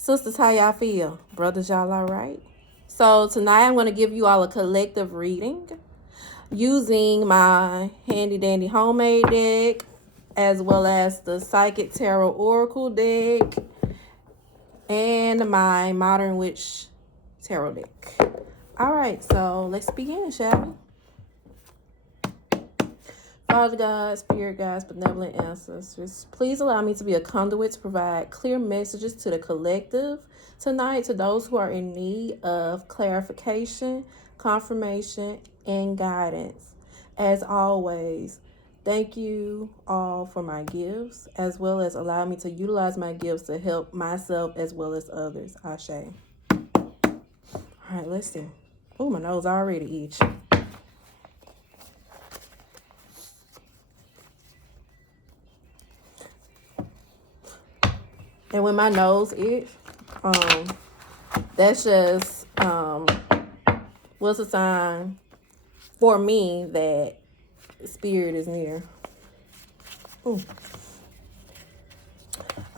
Sisters, how y'all feel? Brothers, y'all all right? So tonight I'm going to give you all a collective reading using my handy dandy homemade deck as well as the Psychic Tarot Oracle deck and my Modern Witch Tarot deck. All right, so let's begin, shall we? Father God, Spirit guides, benevolent ancestors, please allow me to be a conduit to provide clear messages to the collective tonight to those who are in need of clarification, confirmation, and guidance. As always, thank you all for my gifts, as well as allow me to utilize my gifts to help myself as well as others. Ashe. All right, let's see. Oh, my nose already itch. And when my nose itch, that's just what's a sign for me that spirit is near. Ooh.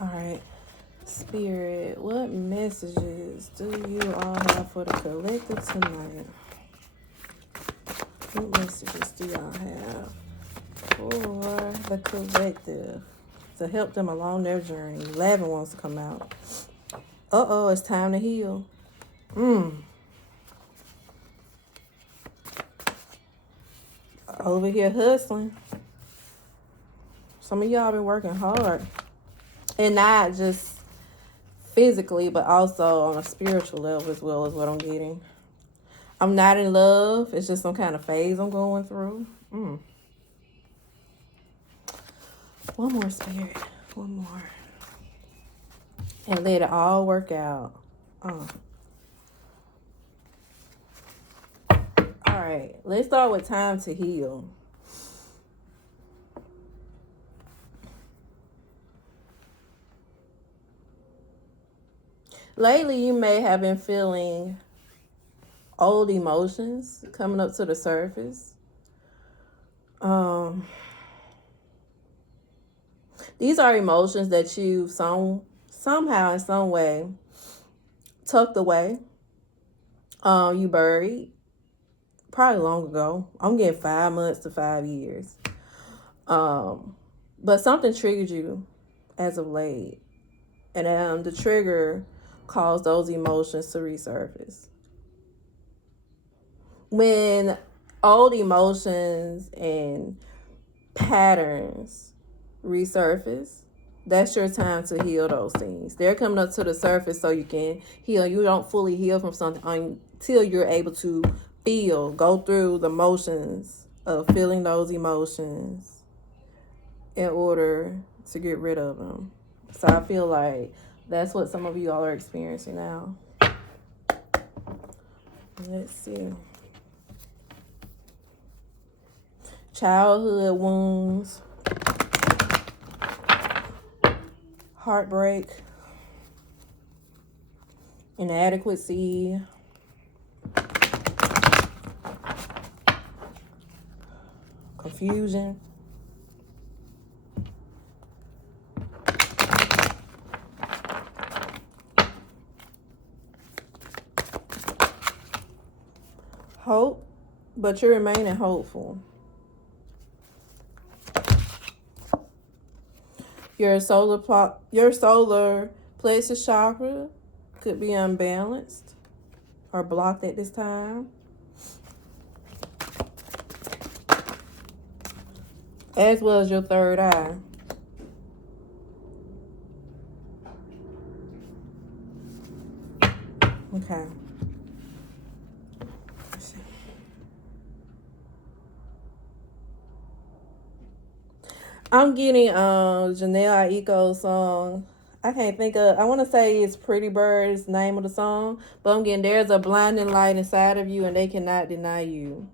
All right, spirit, what messages do you all have for the collective tonight? What messages do y'all have for the collective to help them along their journey? 11 wants to come out. Uh-oh, it's time to heal. Over here hustling. Some of y'all been working hard. And not just physically, but also on a spiritual level as well, is what I'm getting. I'm not in love. It's just some kind of phase I'm going through. One more, spirit. One more. And let it all work out. All right. Let's start with time to heal. Lately, you may have been feeling old emotions coming up to the surface. These are emotions that you somehow in some way tucked away. You buried probably long ago. I'm getting 5 months to 5 years. But something triggered you as of late. And the trigger caused those emotions to resurface. When old emotions and patterns resurface, that's your time to heal those things. They're coming up to the surface so you can heal. You don't fully heal from something until you're able to go through the motions of feeling those emotions in order to get rid of them. So I feel like that's what some of you all are experiencing now. Let's see. Childhood wounds, heartbreak, inadequacy, confusion, hope, but you're remaining hopeful. Your solar plexus chakra could be unbalanced or blocked at this time. As well as your third eye. Okay. Let's see. I'm getting Janelle Aiko's song. I can't think of, I want to say it's Pretty Bird's name of the song, but I'm getting there's a blinding light inside of you and they cannot deny you.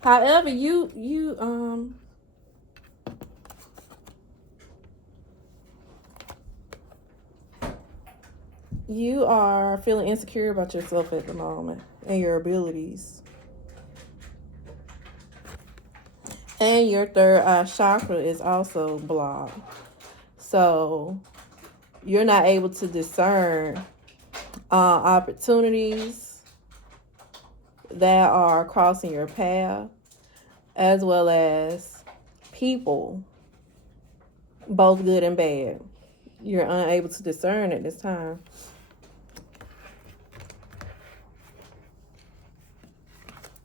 However, you are feeling insecure about yourself at the moment and your abilities. And your third eye chakra is also blocked. So you're not able to discern opportunities that are crossing your path, as well as people, both good and bad. You're unable to discern at this time.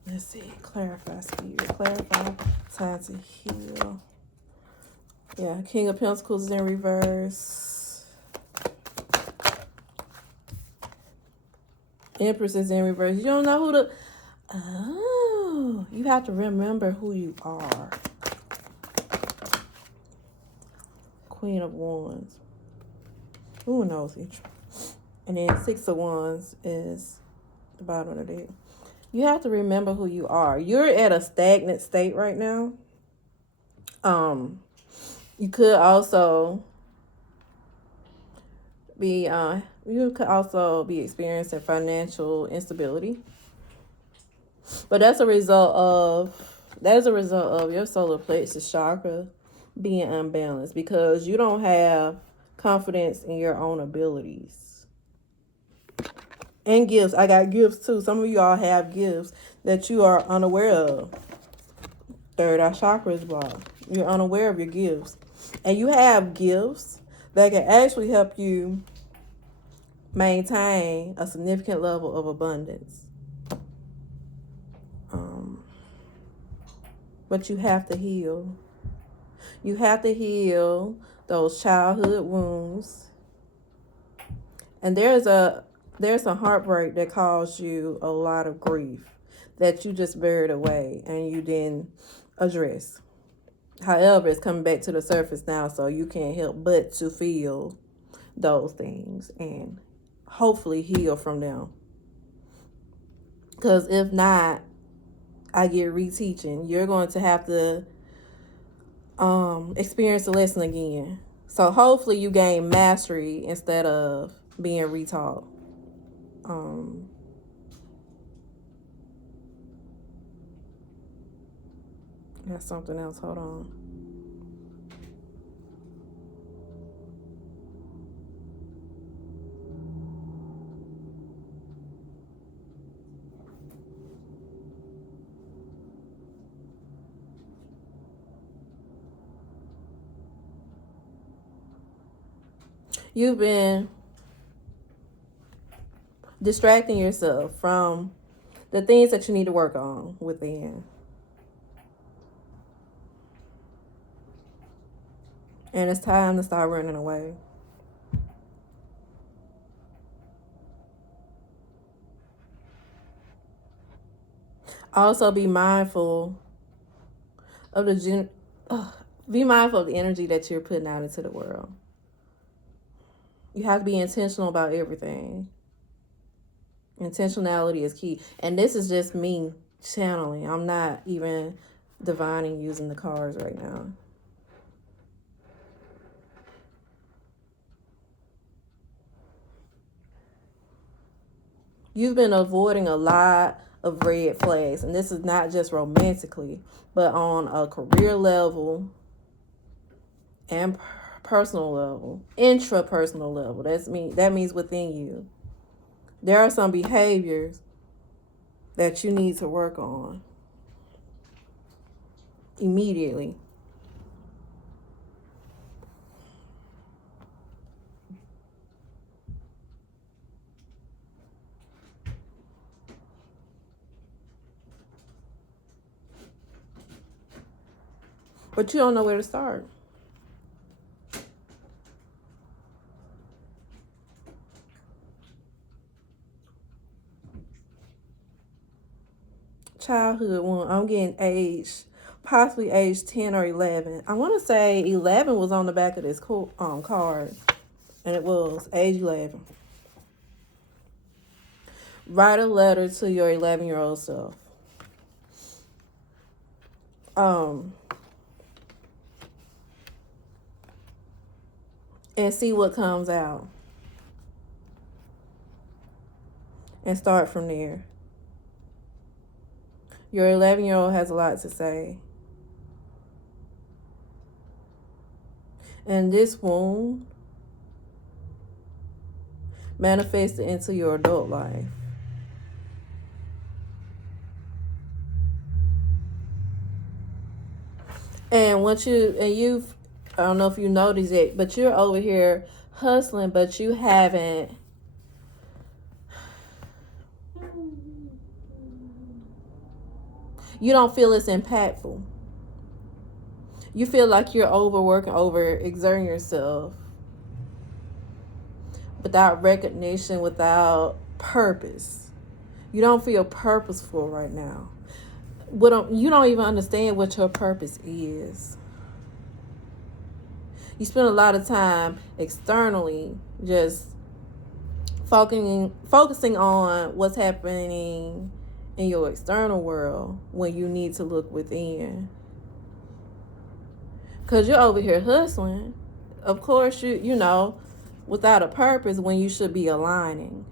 Let's see. Clarify spirit. Clarify. Time to heal. Yeah. King of Pentacles is in reverse. Empress is in reverse. You don't know who to... Oh. You have to remember who you are. Queen of Wands. Who knows each? And then Six of Wands is the bottom of the deck. You have to remember who you are. You're at a stagnant state right now. You could also be experiencing financial instability. But that's a result of your solar plexus chakra being unbalanced, because you don't have confidence in your own abilities. And gifts. I got gifts too. Some of you all have gifts that you are unaware of. Third eye chakra is blocked. You're unaware of your gifts. And you have gifts that can actually help you maintain a significant level of abundance. But you have to heal. You have to heal those childhood wounds. And there's a heartbreak that caused you a lot of grief that you just buried away and you didn't address. However, it's coming back to the surface now, so you can't help but to feel those things and hopefully heal from them. Because if not, I get reteaching. You're going to have to experience the lesson again. So hopefully you gain mastery instead of being retaught. That's something else. Hold on. You've been distracting yourself from the things that you need to work on within. And it's time to start running away. Also, be mindful of the energy that you're putting out into the world. You have to be intentional about everything. Intentionality is key. And this is just me channeling. I'm not even divining using the cards right now. You've been avoiding a lot of red flags. And this is not just romantically, but on a career level and personal level, intrapersonal level. That means within you. There are some behaviors that you need to work on immediately. But you don't know where to start. Childhood one, I'm getting possibly age 10 or 11. I want to say 11 was on the back of this card. And it was age 11. Write a letter to your 11-year-old self. And see what comes out. And start from there. Your 11-year-old has a lot to say. And this wound manifest it into your adult life. And you've, I don't know if you noticed it, but you're over here hustling, but you don't feel it's impactful. You feel like you're overworking, over exerting yourself without recognition, without purpose. You don't feel purposeful right now. You don't even understand what your purpose is. You spend a lot of time externally just focusing on what's happening in your external world when you need to look within. Because you're over here hustling. Of course, you know, without a purpose when you should be aligning.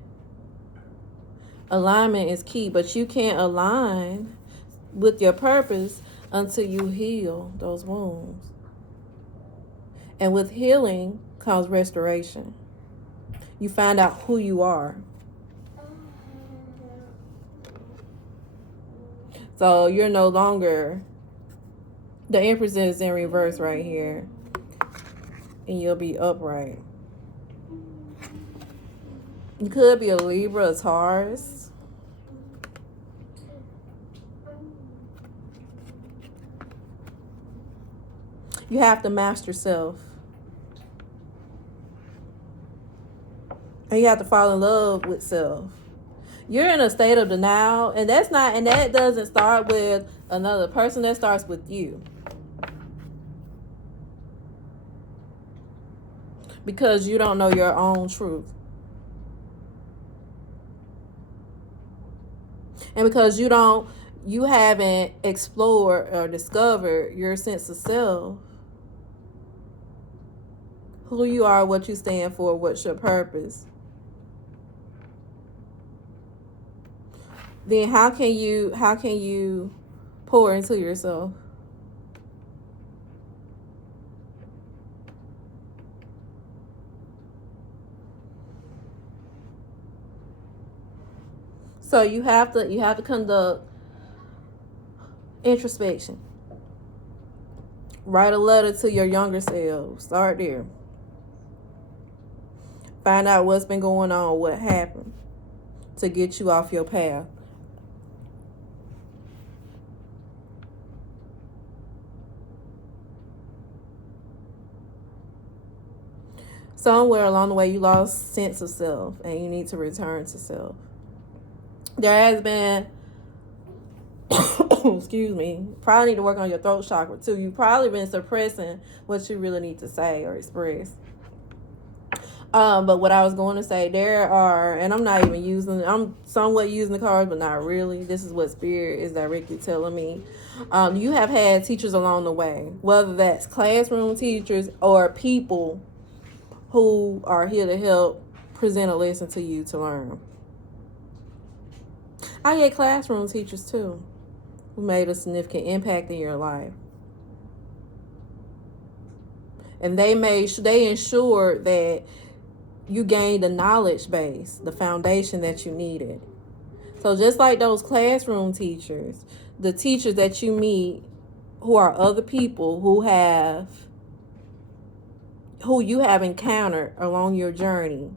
Alignment is key, but you can't align with your purpose until you heal those wounds. And with healing comes restoration. You find out who you are. So you're no longer, the Empress is in reverse right here. And you'll be upright. You could be a Libra, a Taurus. You have to master self. And you have to fall in love with self. You're in a state of denial, and that doesn't start with another person, that starts with you. Because you don't know your own truth. And because you haven't explored or discovered your sense of self, who you are, what you stand for, what's your purpose. Then how can you pour into yourself? So you have to conduct introspection. Write a letter to your younger self. Start there. Find out what's been going on, what happened to get you off your path. Somewhere along the way you lost sense of self and you need to return to self. There has been excuse me, probably need to work on your throat chakra too. You've probably been suppressing what you really need to say or express. But what I was going to say, there are, and I'm somewhat using the cards, but not really. This is what Spirit is directly telling me. You have had teachers along the way, whether that's classroom teachers or people who are here to help present a lesson to you to learn. I had classroom teachers too, who made a significant impact in your life. And they ensured that you gained the knowledge base, the foundation that you needed. So just like those classroom teachers, the teachers that you meet who are other people who you have encountered along your journey,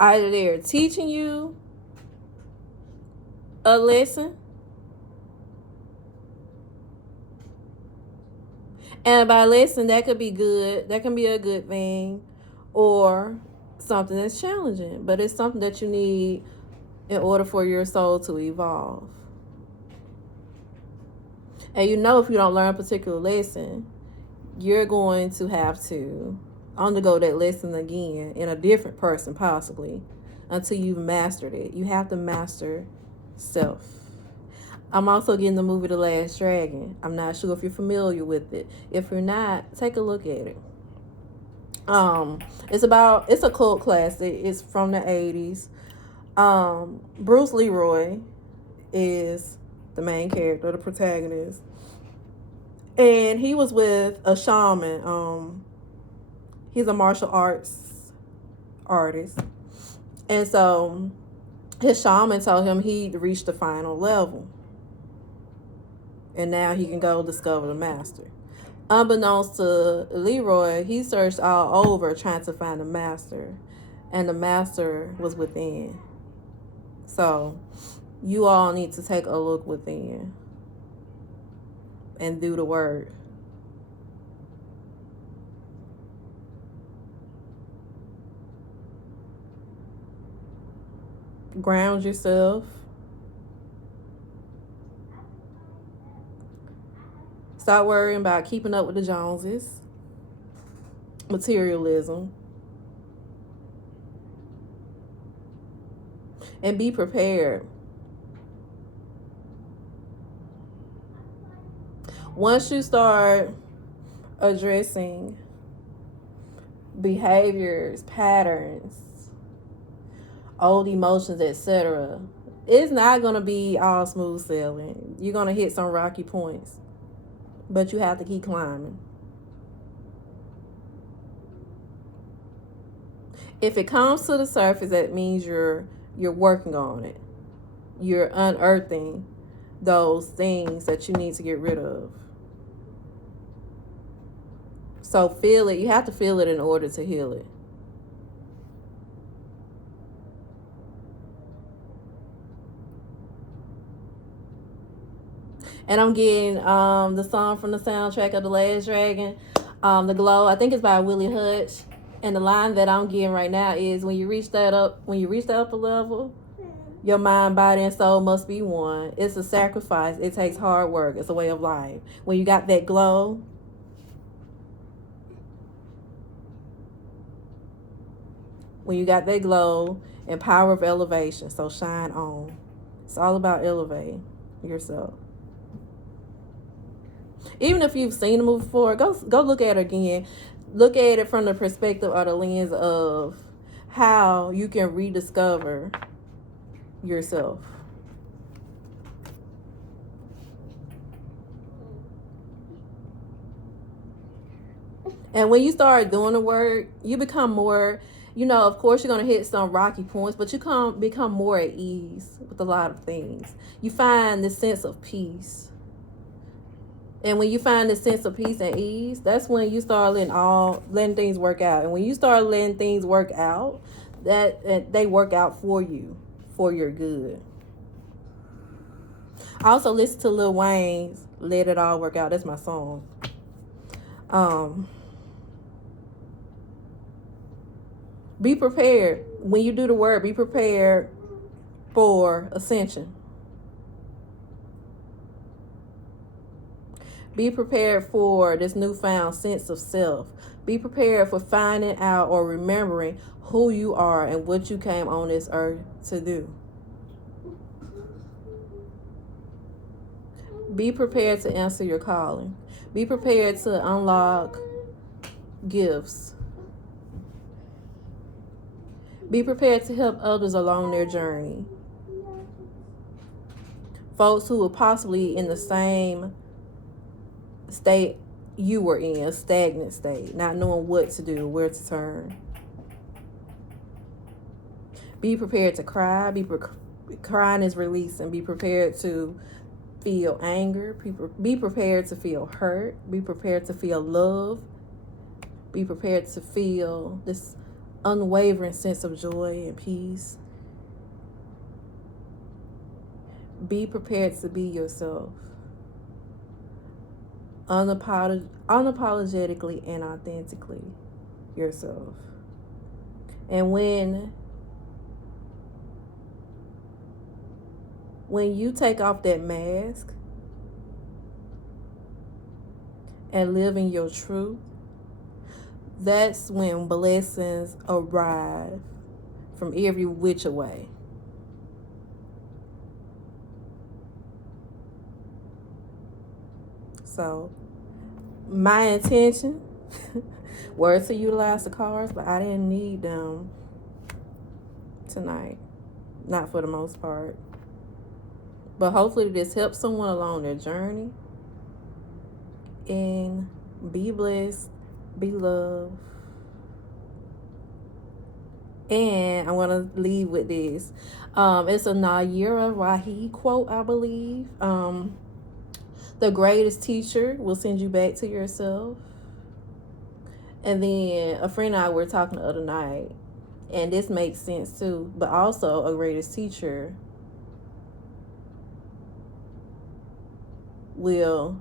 either they're teaching you a lesson, and by lesson that could be good, that can be a good thing, or something that's challenging, but it's something that you need in order for your soul to evolve. And you know, if you don't learn a particular lesson, you're going to have to undergo that lesson again in a different person, possibly, until you've mastered it. You have to master self. I'm also getting the movie The Last Dragon. I'm not sure if you're familiar with it. If you're not, take a look at it. It's a cult classic. It's from the 80s. Bruce Leroy is the main character, the protagonist. And he was with a shaman. He's a martial arts artist. And so his shaman told him he'd reached the final level. And now he can go discover the master. Unbeknownst to Leroy, he searched all over trying to find the master. And the master was within. So you all need to take a look within and do the work. Ground yourself. Stop worrying about keeping up with the Joneses. Materialism. And be prepared. Once you start addressing behaviors, patterns, old emotions, etc., it's not going to be all smooth sailing. You're going to hit some rocky points, but you have to keep climbing. If it comes to the surface, that means you're working on it. You're unearthing those things that you need to get rid of. So feel it. You have to feel it in order to heal it. And I'm getting the song from the soundtrack of The Last Dragon, The Glow. I think it's by Willie Hutch. And the line that I'm getting right now is when you reach the upper level, your mind, body, and soul must be one. It's a sacrifice. It takes hard work. It's a way of life. When you got that glow, and power of elevation, so shine on. It's all about elevating yourself. Even if you've seen the movie before, go look at it again. Look at it from the perspective or the lens of how you can rediscover yourself. And when you start doing the work, you become more, of course you're going to hit some rocky points, but you become more at ease with a lot of things. You find this sense of peace. And when you find this sense of peace and ease, that's when you start letting things work out. And when you start letting things work out, that they work out for you, for your good. I also listen to Lil Wayne's Let It All Work Out. That's my song. Be prepared. When you do the work, be prepared for ascension. Be prepared for this newfound sense of self. Be prepared for finding out or remembering who you are and what you came on this earth to do. Be prepared to answer your calling. Be prepared to unlock gifts. Be prepared to help others along their journey. Folks who are possibly in the same state you were in, a stagnant state, not knowing what to do, where to turn. Be prepared to cry. Crying is releasing. Be prepared to feel anger. Be prepared to feel hurt. Be prepared to feel love. Be prepared to feel this unwavering sense of joy and peace. Be prepared to be yourself. Unapologetically and authentically yourself. And when you take off that mask and live in your truth, that's when blessings arrive from every which way. So, my intention were to utilize the cards, but I didn't need them tonight. Not for the most part. But hopefully this helps someone along their journey. And be blessed. Be loved. And I'm gonna leave with this. It's a Naira Rahi quote, I believe. The greatest teacher will send you back to yourself. And then a friend and I were talking the other night, and this makes sense too. But also, a greatest teacher will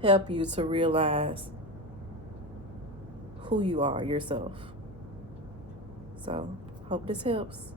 help you to realize who you are yourself. So, hope this helps.